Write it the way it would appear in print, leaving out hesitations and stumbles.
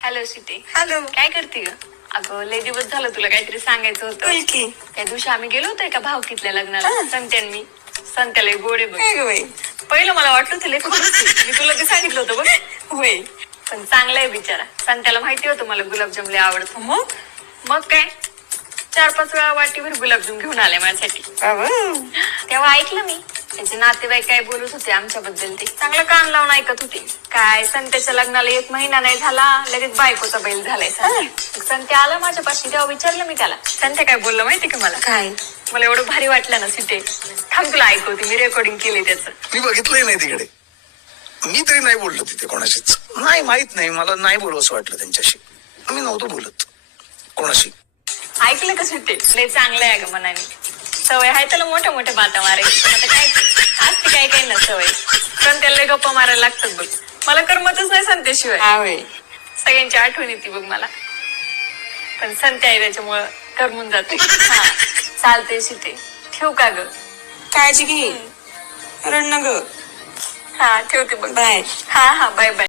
Hello सीते. Hello. काय करते ग? अगं लय दिवस झालं तुला काहीतरी सांगायचं होतं. बोल की. त्या दिवशी आम्ही गेलो होतो एका भावकीतल्या लग्नाला. संत्यान मी संत्याला गोडे बघ. काय ग बाई? पहिलं मला वाटलं तुला खरंच मी तुला ते सांगितलं होतं बघ. होय. पण चांगला आहे बिचारा. संत्याला माहिती होतं मला गुलाबजाम लय आवडतं. मग काय 4-5 वेळा वाटीभर गुलाबजाम घेऊन आले माझ्यासाठी. तेव्हा ऐकलं मी त्याचे नातेवाईक काय बोलत होते आमच्याबद्दल. ते चांगलं कान लावून ऐकत होते. काय संत्याच्या लग्नाला 1 महिना नाही झाला लगेच बायकोचा बैल झालाय. संत्या आला माझ्यापाशी तेव्हा विचारलं मी त्याला. संत्या काय बोललं माहिती का मला? काय? मला एवढं भारी वाटलं ना सीते. थांब तुला ऐकवते. मी रेकॉर्डिंग केली त्याचं. मी बघितलंय नाही तिकडे. मी तरी नाही बोललो तिथे कोणाशीच. नाही माहित नाही मला नाही बोलू असं वाटलं त्यांच्याशी. मी नव्हतो बोलत कोणाशी. ऐकलं का सीते? लय चांगलं आहे ग मनाने. सवय आहे त्याला मोठ्या मोठ्या बाता मारायची. आता काय असते काय काही ना सवय. संत्याला लय गप्पा मारायला लागतात बघ. मला करमतच नाही संत्याशिवाय. सगळ्यांची आठवण येते बघ मला. पण संत्या आहे त्याच्यामुळं करमून जाते. हा चालते सीते. ठेवू का ग? काळजी घे. रड न ग. हा ठेवते बघ. बाय. हा बाय बाय.